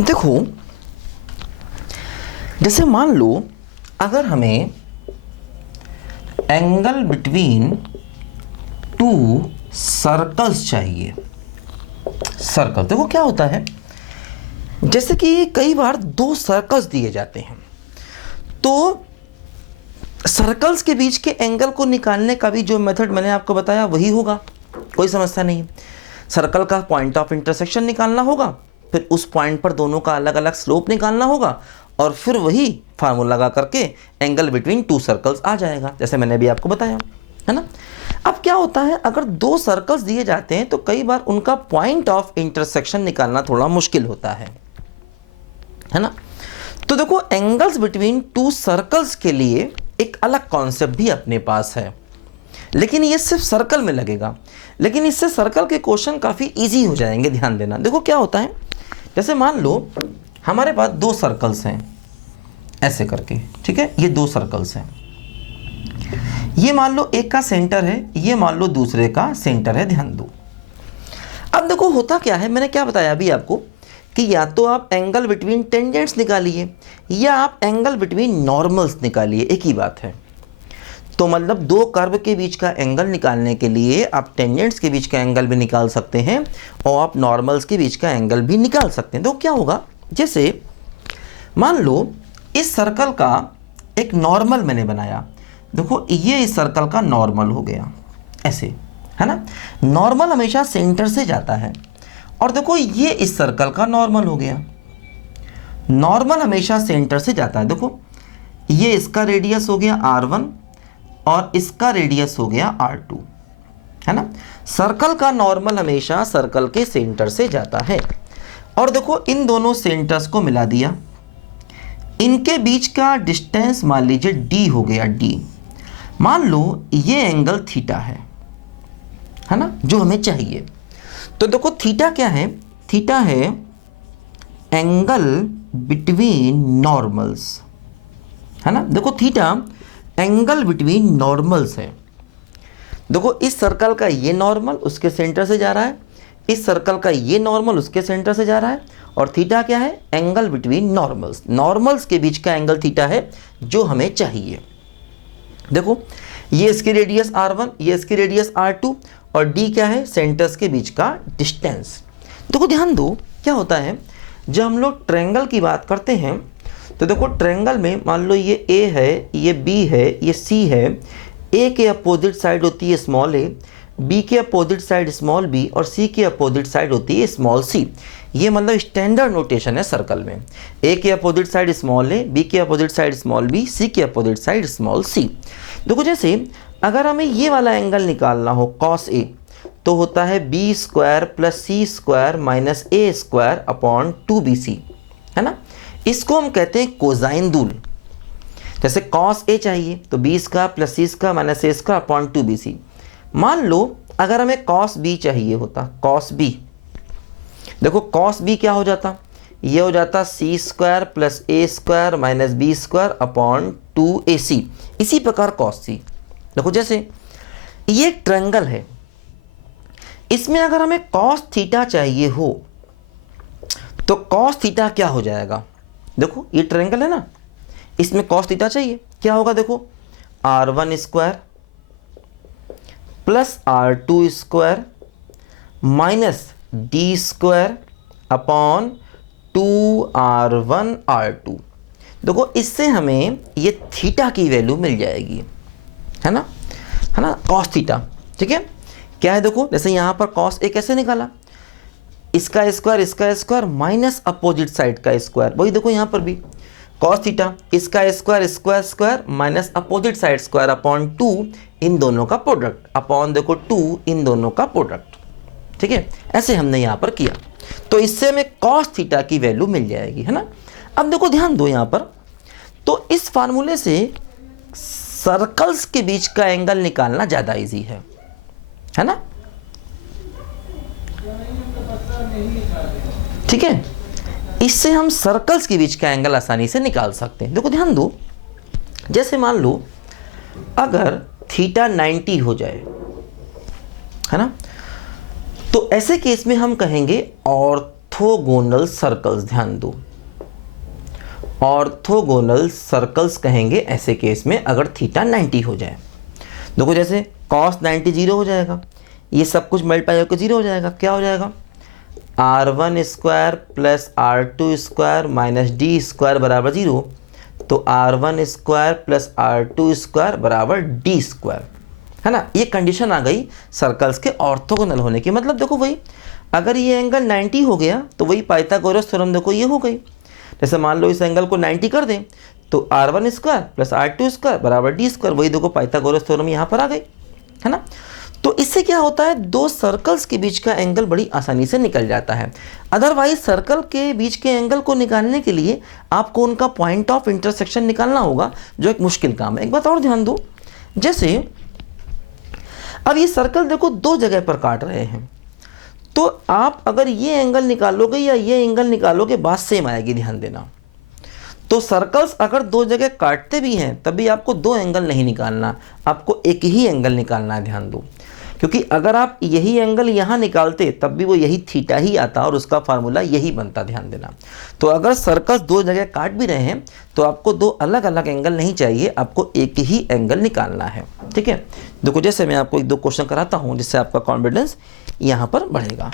देखो, जैसे मान लो अगर हमें एंगल बिटवीन टू सर्कल्स चाहिए। सर्कल देखो क्या होता है, जैसे कि कई बार दो सर्कल्स दिए जाते हैं, तो सर्कल्स के बीच के एंगल को निकालने का भी जो मेथड मैंने आपको बताया वही होगा, कोई समस्या नहीं। सर्कल का पॉइंट ऑफ इंटरसेक्शन निकालना होगा, फिर उस पॉइंट पर दोनों का अलग अलग स्लोप निकालना होगा, और फिर वही फार्मूला लगा करके एंगल बिटवीन टू सर्कल्स आ जाएगा, जैसे मैंने भी आपको बताया, है ना। अब क्या होता है, अगर दो सर्कल्स दिए जाते हैं तो कई बार उनका पॉइंट ऑफ इंटरसेक्शन निकालना थोड़ा मुश्किल होता है ना। तो देखो, एंगल्स बिटवीन टू सर्कल्स के लिए एक अलग कॉन्सेप्ट भी अपने पास है, लेकिन ये सिर्फ सर्कल में लगेगा, लेकिन इससे सर्कल के क्वेश्चन काफ़ी इजी हो जाएंगे। ध्यान देना, देखो क्या होता है, जैसे मान लो हमारे पास दो सर्कल्स हैं ऐसे करके, ठीक है, ये दो सर्कल्स हैं, ये मान लो एक का सेंटर है, ये मान लो दूसरे का सेंटर है। ध्यान दो, अब देखो होता क्या है, मैंने क्या बताया अभी आपको कि या तो आप एंगल बिटवीन टेंजेंट्स निकालिए या आप एंगल बिटवीन नॉर्मल्स निकालिए, एक ही बात है। तो मतलब दो कर्व के बीच का एंगल निकालने के लिए आप टेंजेंट्स के बीच का एंगल भी निकाल सकते हैं और आप नॉर्मल्स के बीच का एंगल भी निकाल सकते हैं। तो क्या होगा, जैसे मान लो इस सर्कल का एक नॉर्मल मैंने बनाया, देखो ये इस सर्कल का नॉर्मल हो गया ऐसे, है ना। नॉर्मल हमेशा सेंटर से जाता है, और देखो ये इस सर्कल का नॉर्मल हो गया, नॉर्मल हमेशा सेंटर से जाता है। देखो ये इसका रेडियस हो गया r1 और इसका रेडियस हो गया r2, है ना। सर्कल का नॉर्मल हमेशा सर्कल के सेंटर से जाता है, और देखो इन दोनों सेंटर्स को मिला दिया, इनके बीच का डिस्टेंस मान लीजिए d हो गया d। मान लो ये एंगल थीटा है ना, जो हमें चाहिए। तो देखो थीटा क्या है, थीटा है एंगल बिटवीन नॉर्मल्स, है ना। देखो थीटा एंगल बिटवीन नॉर्मल्स है। देखो इस सर्कल का ये नॉर्मल उसके सेंटर से जा रहा है, इस सर्कल का ये नॉर्मल उसके सेंटर से जा रहा है, और थीटा क्या है, एंगल बिटवीन नॉर्मल्स, नॉर्मल्स के बीच का एंगल थीटा है जो हमें चाहिए। देखो ये इसकी रेडियस r1, ये इसकी रेडियस r2, और d क्या है, सेंटर्स के बीच का डिस्टेंस। देखो ध्यान दो, क्या होता है जब हम लोग ट्रायंगल की बात करते हैं, तो देखो ट्रायंगल में मान लो ये a है, ये b है, ये c है। a के अपोजिट साइड होती है स्मॉल a, b के अपोजिट साइड स्मॉल b, और c के अपोजिट साइड होती है स्मॉल c। ये मतलब स्टैंडर्ड नोटेशन है सर्कल में, a के opposite side small a, b के opposite side small b, c के अपोजिट साइड स्मॉल c। देखो जैसे अगर हमें ये वाला एंगल निकालना हो cos a, तो होता है b square plus c square minus a square upon 2bc, है ना। इसको हम कहते हैं कोसाइन रूल। जैसे cos a चाहिए तो b square plus c square minus a square upon 2bc। मान लो अगर हमें cos b चाहिए होता, cos b, देखो cos b क्या हो जाता, ये हो जाता c square plus a square minus b square upon 2ac। इसी प्रकार cos c, देखो जैसे ये ट्रायंगल है, इसमें अगर हमें cos थीटा चाहिए हो तो cos थीटा क्या हो जाएगा, देखो ये ट्रायंगल है ना, इसमें cos थीटा चाहिए, क्या होगा, देखो r1 square plus r2 square minus d square upon 2r1 r2। देखो इससे हमें ये थीटा की वैल्यू मिल जाएगी, है ना, cos थीटा, ठीक है। क्या है, देखो जैसे यहाँ पर cos a कैसे निकाला, इसका स्क्वायर माइनस अपोजिट साइड का स्क्वायर, वही देखो यहाँ पर भी cos थीटा, इसका square square minus opposite side square upon 2, इन दोनों का प्रोडक्ट, अपॉन देखो 2 इन दोनों का प्रोडक्ट, ठीक है। ऐसे हमने यहाँ पर किया, तो इससे हमें cos थीटा की वैल्यू मिल जाएगी, है ना। अब देखो ध्यान दो यहाँ पर, तो इस फार्मूले से सर्कल्स के बीच का एंगल निकालना ज़्यादा इजी है ना, ठीक है। इससे हम सर्कल्स के बीच का एंगल आसानी से निकाल सकते हैं। देखो ध्यान दो, जैसे मान लो अगर थीटा 90 हो जाए, है ना, तो ऐसे केस में हम कहेंगे ऑर्थो ऑर्थोगोनल सर्कल्स, ध्यान दो, ऑर्थोगोनल सर्कल्स कहेंगे ऐसे केस में अगर थीटा 90 हो जाए। देखो जैसे cos 90 जीरो हो जाएगा, ये सब कुछ मल्टीप्लाई होकर जीरो हो जाएगा, क्या हो जाएगा r1 square plus r2 square minus D square बराबर जीरो, तो r1 square plus r2 square बराबर डी स्क्वायर, है ना। ये कंडीशन आ गई सर्कल्स के ऑर्थोगोनल होने की। मतलब देखो भाई अगर ये एंगल 90 हो गया तो वही पाइथागोरस थ्योरम देखो ये हो गई। जैसे मान लो इस एंगल को 90 कर दें तो r1 square plus r2 square बराबर डी स्क्वायर, वही देखो पाइथागोरस थ्योरम यहाँ पर आ गई, है ना। तो इससे क्या होता है, दो सर्कल्स के बीच का एंगल बड़ी आसानी से निकल जाता है। अदरवाइज सर्कल के बीच के एंगल को निकालने के लिए आपको उनका पॉइंट ऑफ इंटरसेक्शन निकालना होगा, जो एक मुश्किल काम है। एक बात और ध्यान दो, जैसे अब ये सर्कल देखो दो जगह पर काट रहे हैं, तो आप अगर ये एंगल निकालोगे या ये एंगल निकालोगे बात सेम आएगी, ध्यान देना। तो सर्कल्स अगर दो जगह काटते भी हैं तभी आपको दो एंगल नहीं निकालना, आपको एक ही एंगल निकालना है, ध्यान दो। क्योंकि अगर आप यही एंगल यहाँ निकालते तब भी वो यही थीटा ही आता और उसका फार्मूला यही बनता, ध्यान देना। तो अगर सर्कल्स दो जगह काट भी रहे हैं तो आपको दो अलग अलग एंगल नहीं चाहिए, आपको एक ही एंगल निकालना है, ठीक है। देखो जैसे मैं आपको एक दो क्वेश्चन कराता हूँ जिससे आपका कॉन्फिडेंस यहाँ पर बढ़ेगा।